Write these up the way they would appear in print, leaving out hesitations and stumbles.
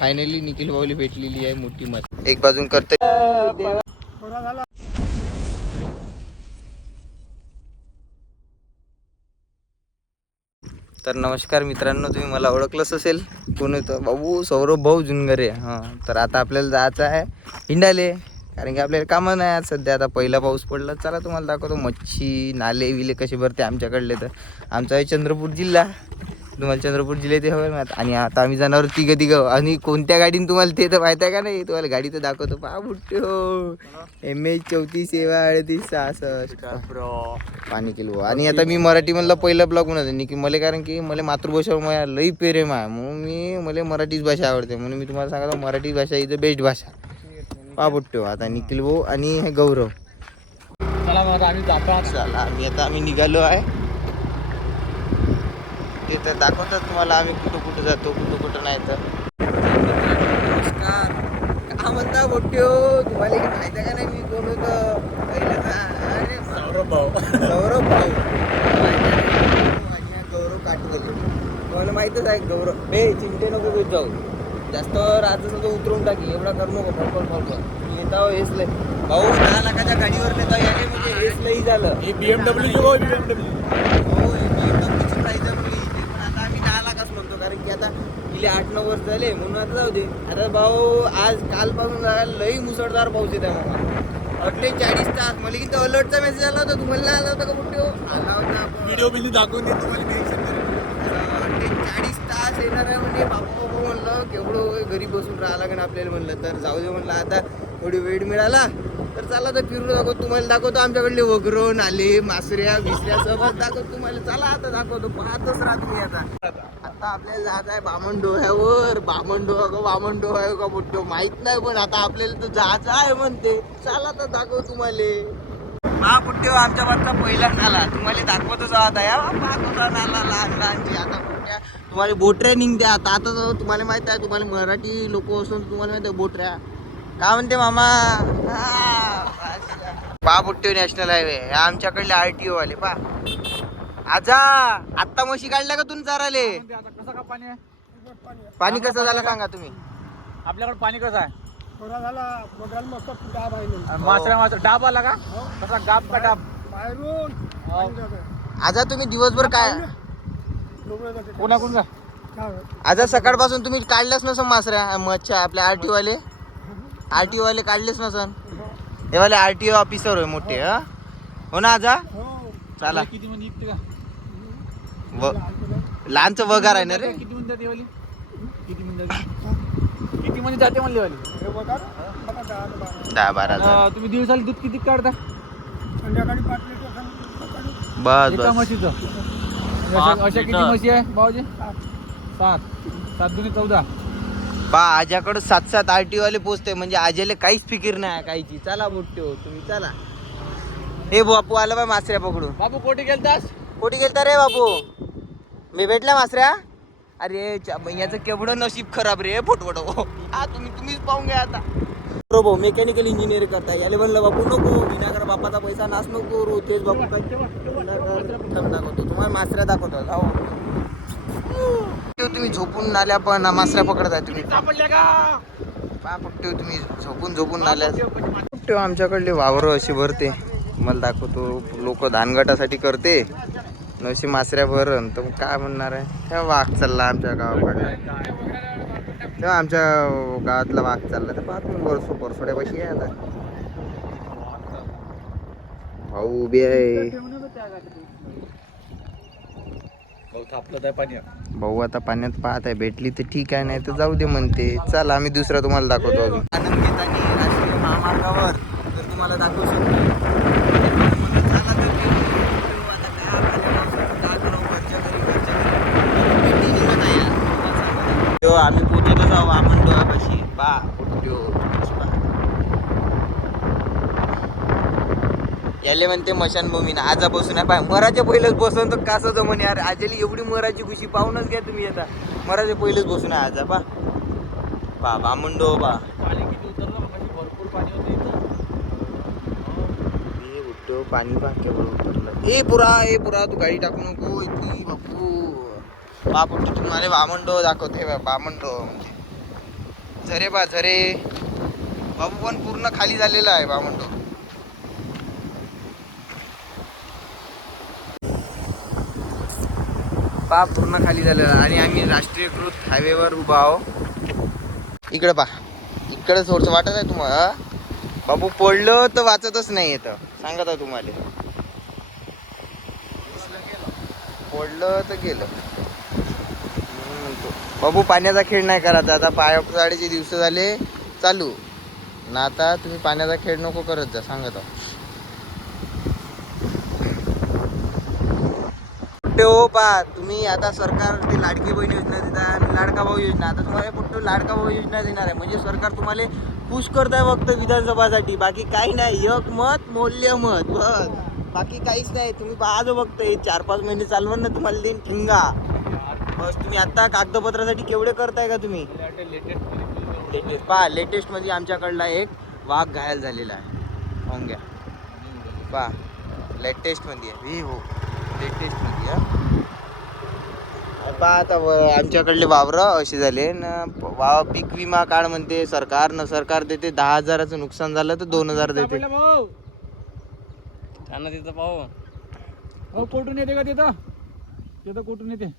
Finally Nikhil भाऊली भेटलेली आहे मोठी मत एक बाजून करते. तर नमस्कार मित्रांनो, तुम्ही मला ओळखलंच असेल. कोण होतं? बाबू सौरभ भाऊ जुनगरे. हां, तर आता आपल्याला जायचं आहे हिंडाले, कारण की आपल्याला कामं नाही आज सध्या. आता पहिला पाऊस पडला. चला तुम्हाला दाखवतो मच्छी नाले विले कसे भरते आमच्याकडले. तर आमचा आहे चंद्रपूर जिल्हा, तुम्हाला चंद्रपूर जिल्ह्याचे हवं आहे. आणि आता आम्ही जाणार तिघं आणि कोणत्या गाडीने तुम्हाला ते तर माहीत आहे का नाही. तुम्हाला गाडी तर दाखवतो. पहा बुट्टो MH 34 37 66 पाणी किलो. आणि आता मी मराठी म्हणलं पहिलं ब्लॉग म्हणत की मला, कारण की मला मातृभाषा मला लई प्रेम आहे, म्हणून मला मराठीच भाषा आवडते. म्हणून मी तुम्हाला सांगतो मराठी भाषा इज द बेस्ट भाषा. पहा बुट्टो आता निखिल भाऊ आणि हे गौरव. चला मग आम्ही जातो. चला आम्ही निघालो आहे. ते तर दाखवतात तुम्हाला आम्ही कुठं कुठं जातो, कुठं नाही. तर नमस्कार, का म्हणता मोठ्यो? तुम्हाला की माहिती आहे का नाही मी कोण होतं पहिलं? अरे सौरभ भाऊ. गौरव भाऊ. गौरव काटवले तुम्हाला माहीतच आहे. गौरव बे चिंते नको घेत जाऊ जास्त. रात्र सगळं उतरून टाकी, एवढा कर नको. फळफळ येता हेच लय भाऊ. 10 लाखाच्या गाडीवर नेता याने म्हणजे हेच लई झालं. ही BMW कारण की आता गेले 8-9 वर्ष झाले, म्हणून आता जाऊ दे. आता भाऊ आज कालपासून लई मुसळधार पाऊस येत आहे बाबा. 48 तास. मला किती अलर्टचा मेसेज आला होता, तुम्हाला आला होता का कुठे? आला होता. व्हिडिओ बिल दाखवून देतो तुम्हाला. 48 तास येणार आहे म्हणजे बापू म्हणलं केवढं घरी बसून राहावं लागेल आपल्याला. म्हणलं तर जाऊ दे म्हणलं, आता थोडी वेळ मिळाला तर चला तर फिरून दाखवतो तुम्हाला. दाखवतो आमच्याकडले वगैरे नाले मासऱ्या विसऱ्या सहज दाखवतो तुम्हाला. चला आता दाखवतो, पाहतच राहा तुम्ही. आता आपल्याला जायचं आहे बामण डोह्यावर. बामण डोहा आहे का मोठं माहित नाही, पण आता आपल्याला तर जायचं आहे म्हणते. चला तर दाखव तुम्हाला. हा पुट्टे आमच्या वाटचा पहिला नाला तुम्हाला दाखवतच आता. या पाहतो नाला लहान लहानची. आता कुठ्या तुम्हाला बोटऱ्या निघत्या. आता तुम्हाला माहित आहे, तुम्हाला मराठी लोक असून तुम्हाला माहित आहे बोटऱ्या का म्हणते मामा. पा पुट्टे नॅशनल हायवे हे आमच्याकडले RTO वाले. पा आजा आत्ता म्हशी काढल्या का तुम्ही चाराले? कसं का पाणी आहे? पाणी कसं झालं सांगा तुम्ही. आपल्याकडे पाणी कसं आहे? थोडा झाला बघायला मस्त डाब आहे. मात्र डाब आला का? कसा गाब का डाब? बाहेरून पाणी जातं. आजा तुम्ही दिवसभर काय डोंगरात जाते. कोणाकडून का? काय? आजा सकाळपासून तुम्ही काढल्याच नसन मासऱ्या मच्छ्या. आपल्या RTO वाले काढलेच नसन. हे वाले RTO ऑफिसर होय मोठे. हो ना आजा? हो. चला. किती म्हणजे इकते का? लहानचं वगार आहे ना रे. किती म्हणजे जाते वाली? किती म्हणजे जाते म्हणले वाली? हे बघा बघा 10-12. 10-12 तुम्ही दिवसाला दूध किती काढता? संध्याकाळी 5 लिटर सकाळी बस एका बस. म्हशीचं. अशा किती म्हशी आहे भाऊजी? 7 दुनी 14. पा आज्याकडं 7 RTO वाले पोचते म्हणजे आज्याला काहीच फिकीर नाही काहीची. चला मोठे हो तुम्ही चला. हे बापू आला बा मासऱ्या पकडून. बाबू कोटी गेलतास? कोटी गेलता रे बापू? मी भेटल्या मासऱ्या. अरे याचं केवढं नशीब खराब रे फोटवडो. हा तुम्हीच पाहून घ्या आता. बरोबर मेकॅनिकल इंजिनिअर करता याले म्हणलं बापू नको विनाकर बापाचा पैसा नाश नको रो. तेच बापू दाखवतो तुम्हाला मासऱ्या दाखवतो. जाऊ तुम्ही झोपून नाल्या पण मासऱ्या पकडत आहे तुम्ही. पा पट्टे तुम्ही झोपून नाल्या. आमच्याकडले वावर अशी भरते मला दाखवतो. लोक धानगटासाठी करते नशी मासऱ्या भरण. तर काय म्हणणार आहे. तेव्हा वाघ चालला आमच्या गावाकडे. तेव्हा आमच्या गावातला वाघ चालला. तर पाहतो परसोड्यापाशी आहे आता. भाऊ उभी आहे. भाऊ आता पाण्यात पाहत आहे. भेटली तर ठीक आहे, नाही तर जाऊ दे म्हणते. चला आम्ही दुसरा तुम्हाला दाखवतो अजून. आनंद घेतानी राष्ट्रीय महामार्गावर तर तुम्हाला दाखवू शकतो. आम्ही पोचतो जाऊ बामण डोहापाशी. पा याले म्हणते मशानभूमी ना. आजा बसून आहे पाय. मराच्या पहिलेच बसून तर कसं जमन यार. आजेली एवढी मराची खुशी पाहूनच घ्या तुम्ही. आता मराच्या पहिलेच बसून आहे आजा. पा बामण डोह पा. पाणी किती उतरलं? भरपूर पाणी होतं इथं. पाणी पा केवढं उतरलं. ए पुरा तू गाडी टाकू नको बापू. बापू तुम्हाला बामण डोह दाखवते. बामण डोह म्हणजे झरे बा झरे. बाबू पण पूर्ण खाली झालेला आहे बा म्हणतो. पा पूर्ण खाली झालेला आणि आम्ही राष्ट्रीयकृत हायवेवर उभा आहो. इकडे पा, इकडे थोडंसं वाटत आहे तुम्हाला. बाबू पडलं तर वाचतच नाही येतं, सांगत आहे तुम्हाला. पडलं तर गेलं म्हणतो. बाबू पाण्याचा खेळ नाही करायचा आता. पावसाळ्याचे दिवस झाले चालू ना, आता तुम्ही पाण्याचा खेळ नको करत जा, सांगत आहो. हो पा तुम्ही आता सरकार ते लाडकी बहीण योजना देतात, लाडका भाऊ योजना. आता तुम्हाला फक्त लाडका भाऊ योजना देणार आहे म्हणजे सरकार तुम्हाला खुश करत आहे फक्त विधानसभासाठी. बाकी काही नाही. एक मत मूल्य मत बस, बाकी काहीच नाही. तुम्ही पाहा फक्त 4-5 महिने चालवून ना तुम्हाला देईन ठिंगा बस. तुम्ही आता कागदपत्रासाठी केवढे करताय का तुम्ही. पहा लेटेस्ट मध्ये आमच्याकडला एक वाघ घायल झालेला आहे. पाहून घ्या पहा, लेटेस्ट मध्ये आहे. हो लेटेस्ट मध्ये पहा. आता आमच्याकडले वावर असे झाले ना. पीक विमा काढ म्हणते सरकार न, सरकार देते 10,000चं नुकसान झालं तर 2,000 देते. तिथं पाहू कुठून येते का तिथं कुठून येते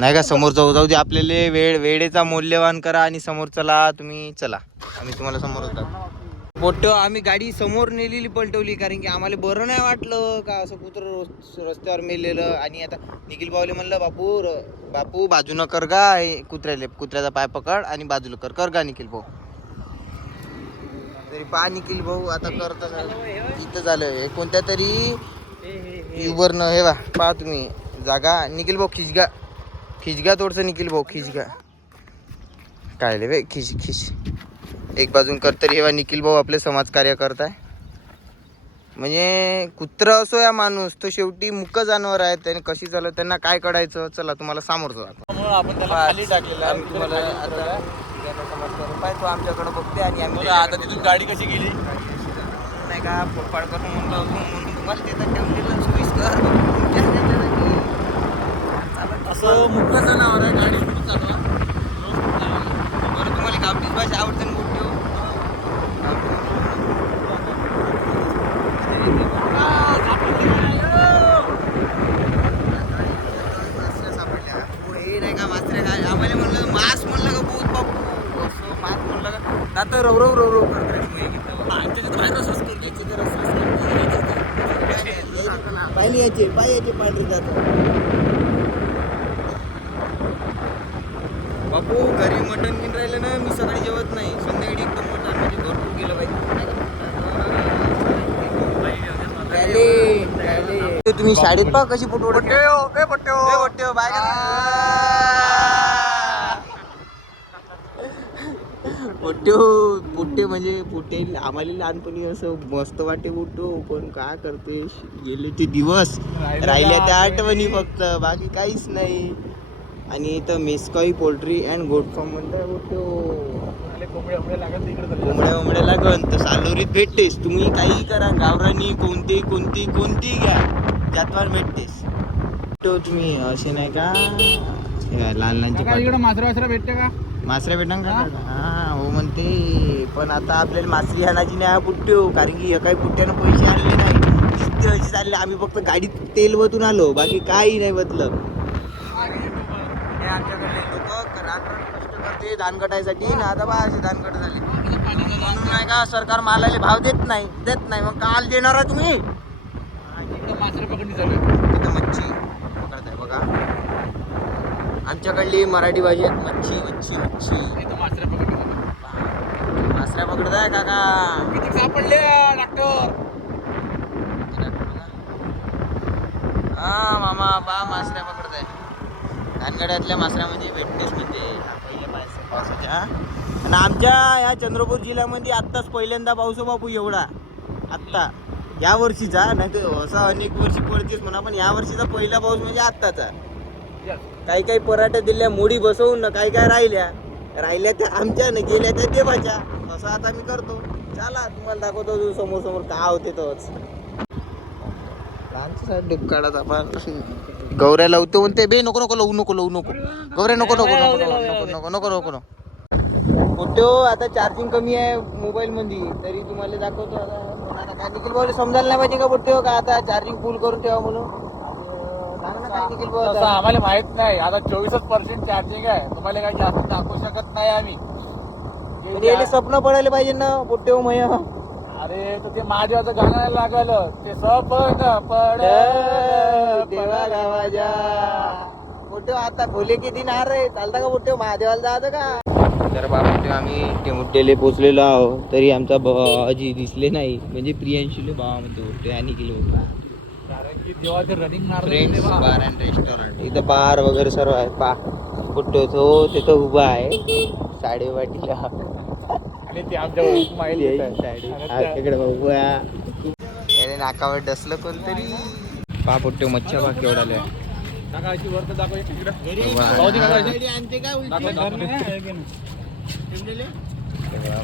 नाही का. समोर जाऊ दे आपल्याला. वेळेचा मूल्यवान करा आणि समोर चला तुम्ही. चला आम्ही तुम्हाला समोर जातो. मोठं आम्ही गाडी समोर नेलेली पलटवली कारण की आम्हाला बरं नाही वाटलं का असं कुत्रं रस्त्यावर मेलेलं. आणि आता निखिल भाऊले म्हणलं बापू बाजूनं कर गा, कुत्र्याचा पाय पकड आणि बाजूला कर गा निखिल भाऊ. तरी पहा निखिल भाऊ आता करत इथं झालं हे कोणत्या तरी युबरनं. हे पहा तुम्ही जागा. निखिल भाऊ खिचगा थोडंसं. निखिल भाऊ खिचगा काय रे खिच एक बाजून कर. तरी हेवा निखिल भाऊ आपले समाजकार्य करताय. म्हणजे कुत्रा असो या माणूस तो शेवटी मुक जानवर आहे. त्याने कशी झालं त्यांना काय कळायचं. चला तुम्हाला सामोरचं दाखव. आपण त्याला खाली टाकलेलं आहे. आम्ही तुम्हाला आता समाजकार्य पाहतो आमच्याकडे बघते आणि आम्ही आता तिथून गाडी कशी गेली नाही का फोडफाड करून म्हणलं होतं म्हणून तुम्हाला तिथं ठेवलेलं सोयीस्कर. असं मुख्य जनावर आहे. गाडी कुठून चालवा बरं तुम्हाला गावठीच भाषा आवडते ना कुठे हे नाही का मास्त्रे काय आम्हाला म्हणलं मास म्हणलं का बहुत बापू असं मास म्हणलं का आता रवरव पाहिली याचे पांढरी जातं. बापू घरी मटण घेऊन राहिलं ना. मी सकाळी जेवत नाही, संध्याकाळी एकदम मटण म्हणजे भरपूर गेलं पाहिजे. तुम्ही शाळेत पहा कशी फोटो पोट्टे म्हणजे पोट्टे आम्हाला लहानपणी असं मस्त वाटे फोटो. पण काय करते गेले ते दिवस, राहिल्या त्या आठवणी फक्त, बाकी काहीच नाही. आणि इथं मेस्काई पोल्ट्री अँड गोट फार्म म्हणताय कोंबड्या लागन तर सालोरीत भेटतेस. तुम्ही काही करा गावरानी कोणती घ्या त्यातवर भेटतेस. तुम्ही असे नाही का लहानचे मासरा भेटते का. मासऱ्या भेटणार का. हा हो म्हणते. पण आता आपल्याला मासरी आणायची नाही पुट्ट्यो कारण की काही पुट्ट्यानं पैसे आणले नाही. चालले आम्ही फक्त गाडीत तेल वतून आलो, बाकी काही नाही बदलं. आमच्याकडे लोक कष्ट करते धान कटायसाठी ना. आता बा असे धान कट झाले म्हणून नाही का सरकार मालाला भाव देत नाही. मग काल देणार आहे तुम्ही. मासरा पकडली चालू तिथं मच्छी पकडताय बघा. आमच्याकडली मराठी भाषेत मच्छी मासऱ्या पकडताय काका. किती सापडले डॉक्टर. हा मामा बा मासऱ्या पकडताय. धानगड्यातल्या मासऱ्यामध्ये भेटतेच म्हणजे पहिल्या पावसाच्या. आणि आमच्या या चंद्रपूर जिल्ह्यामध्ये आत्ताच पहिल्यांदा पाऊस बापू एवढा आत्ता या वर्षीचा. नाही तर असा अनेक वर्षी पडतेच म्हणा, पण या वर्षीचा पहिला पाऊस म्हणजे आत्ताचा. काही पराठ्या दिल्या मोडी बसवून ना काय राहिल्या त्या आमच्या न गेल्या त्या देवाच्या. असं आता मी करतो. चला तुम्हाला दाखवतो समोर काय होते तोच. काढत आपण गौऱ्या लावतो म्हणते. बे नको लावू गौऱ्या नको कुठे हो आता चार्जिंग कमी आहे मोबाईल मध्ये तरी तुम्हाला दाखवतो आता. पण आता काय निखिल भाऊ समजायला नाही पाहिजे का कुठे हो का आता चार्जिंग फुल करून ठेवा म्हणून. सांग ना काय निखिल भाऊ तसं आता. आम्हाला माहित नाही. आता 24% चार्जिंग आहे. तुम्हाला काही जास्त दाखवू शकत नाही आम्ही. पण याले स्वप्न पडायला पाहिजे ना कुठे हो मय. अरे तर ते महादेवाचं गाणं नाही लागलं. ते स्वप्न पड देवा गावाजा कुठे आता खोले की दिन हार रे चालता का कुठे महादेवाला जायचं का. तर बाबा आम्ही टेमुट्टेले पोचलेलो आहो तरी आमचा अजी दिसले नाही म्हणजे प्रियांशूले भावा म्हणतो कुठे आणि गेलो होतो. कारण की जेव्हा ते running friends bar and restaurant इथं बार वगैरे सर्व आहे पा कुठे तो तिथं उभा आहे साडेवाटीला आणि ते आमच्या तिकडे उभा याने नाकावर डसलं कोणतरी पा पुट्टे मच्छा भाग केवढा आल्या. काकाची वर तर दाखव इकडे.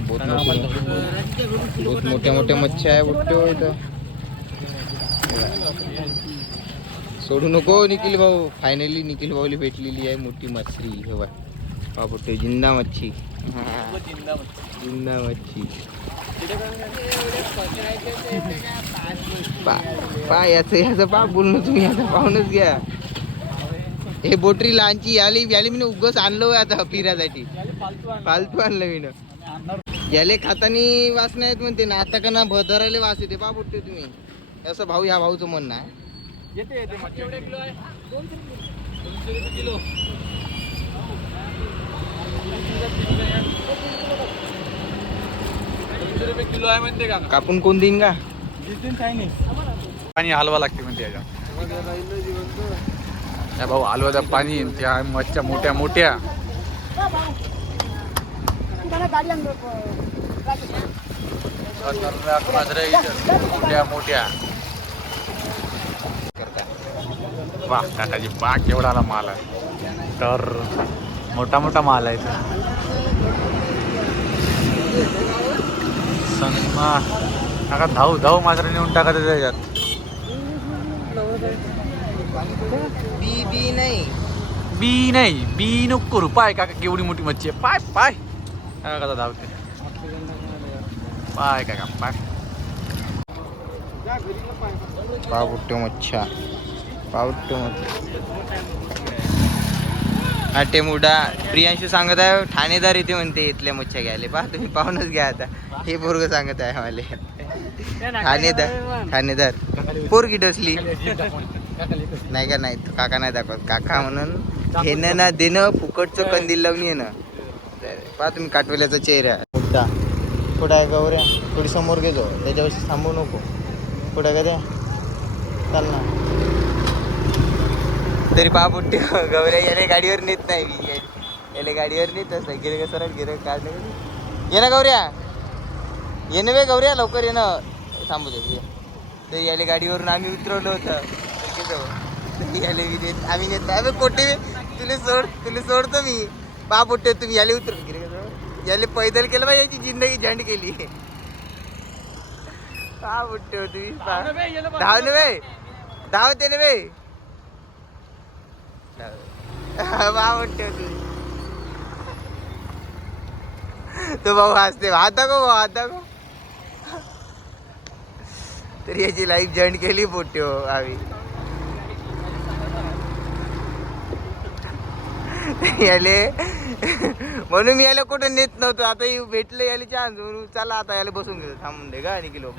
बहुत मोठ्या मोठ्या मच्छी आहे बुट्टे इथं. सोडू नको निखिल भाऊ. फायनली निखिल भाऊली भेटलेली आहे मोठी मच्छी. हे बघ पा पुट्टे जिंदा मच्छी. जिंदा मच्छी पा याचं पा बोलणं तुम्ही आता पाहूनच घ्या. हे बोटरी लहानची याली याली मी उगच आणलं आता फिरायसाठी फालतू आणलं मी. याले खातानी वास नाहीत म्हणते ना आता का ना भदराले वास येते पा बोटते तुम्ही असं भाऊ ह्या भाऊचं म्हणणं आहे. येते किलो आहे 200 रुपये किलो. किलो आहे म्हणते का कापून कोण देईन का. पाणी हलवा लागते म्हणते याच्यात. भाऊ हलवा पाणी त्या मच्छ्या मोठ्या मोठ्या मोठ्या मोठ्या. वा काकाजी बा केवढाला माल आहे. तर मोठा मोठा माल आहे काका. धाव धाव मात्र नेऊन टाका त्याच्यात. बी बी नाही बी नको करू. पाय काका केवढी मोठी मच्छी आहे. पाय पाय काका धावते पाय काका पाय. पावट्टे मच्छा पावट्टे मच्छा हा टेमुडा प्रियांशू सांगत आहे ठाणेदार येते म्हणते इथल्या मच्छ्या घ्यायला. पहा तुम्ही पाहूनच घ्या आता. हे पोरग सांगत आहे मला ठाणेदार पोरगी डसली नाही का. नाही काका नाही दाखवत काका म्हणून घेणं ना देणं फुकटचं कंदील लावून येणं. पहा तुम्ही काटवल्याचा चेहरा मुद्दा पुढा गौऱ्या थोडी समोर गेलो त्याच्यावर थांबू नको. पुढे का द्या चाल ना. तरी पहा पुट्टी गौऱ्या याने गाडीवर नेत नाही मी याने गाडीवर नेतच नाही. गिरे सरळ गिरे काढलं ये ना गौऱ्या ये ना वे गौऱ्या लवकर ये ना. थांबू दे तर याले गाडीवरून आम्ही उतरवलं होतं याले आम्ही नेत नाही. कोटे तुला सोडतो मी. पहा पुट्टे तुम्ही याले उतर गिरे याले पैदल केलं पाहिजे याची जिंदगी झंड केली. पहा पुट्टे हो तुम्ही धाव न वे धावते ना वे वाटते तो भाऊ हसते हात दाखव हात दाखव. तरी याची लाईफ जॉईन केली पोट्टे हो आम्ही. याले म्हणून मी याला कुठं नेत नव्हतो. आता भेटले याला चान्स म्हणून चला आता याला बसून घेतो थांबून दे का आणि किलो.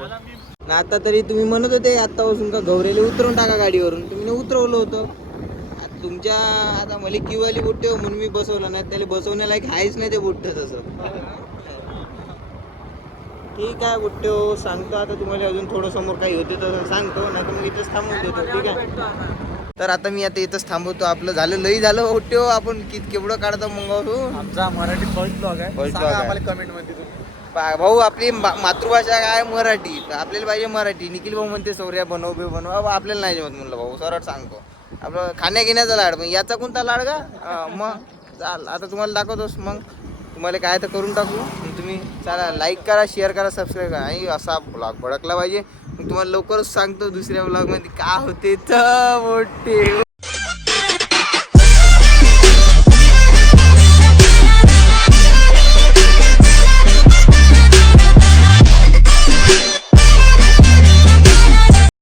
आता तरी तुम्ही म्हणत होते आता बसून का गौरेला उतरवून टाका गाडीवरून. तुम्ही उतरवलं होतं तुमच्या आता मला किवाली बोट्टे हो म्हणून मी बसवलं नाही. त्याला बसवण्यालायक आहेच नाही ते बोट्ट तसं. ठीक आहे बोट्टे हो सांगतो आता तुम्हाला अजून थोडं समोर काही होते तर सांगतो नाही तर मग इथंच थांबून देतो. ठीक आहे तर आता मी आता इथंच थांबवतो. आपलं झालं लई झालं बोट्टे हो. आपण केवढं काढतो मग आमचा मराठी फर्स्ट ब्लॉग आहे. First vlog आहे. आम्हाला कमेंट मध्ये भाऊ आपली मातृभाषा काय मराठी तर आपल्याला पाहिजे मराठी. निखिल भाऊ म्हणते सौर्या बनव आपल्याला नाही जमत म्हणलं भाऊ सरळ सांगतो. आपलं खाण्यागिण्याचा लाड पण याचा कोणता लाड का. मग चाल आता तुम्हाला दाखवतोस मग तुम्हाला काय तर करून टाकू. तुम्ही चला लाईक करा शेअर करा सबस्क्राईब करा. आणि असा ब्लॉग भडकला पाहिजे. मग तुम्हाला लवकरच सांगतो दुसऱ्या ब्लॉगमध्ये का होते तर मोठे.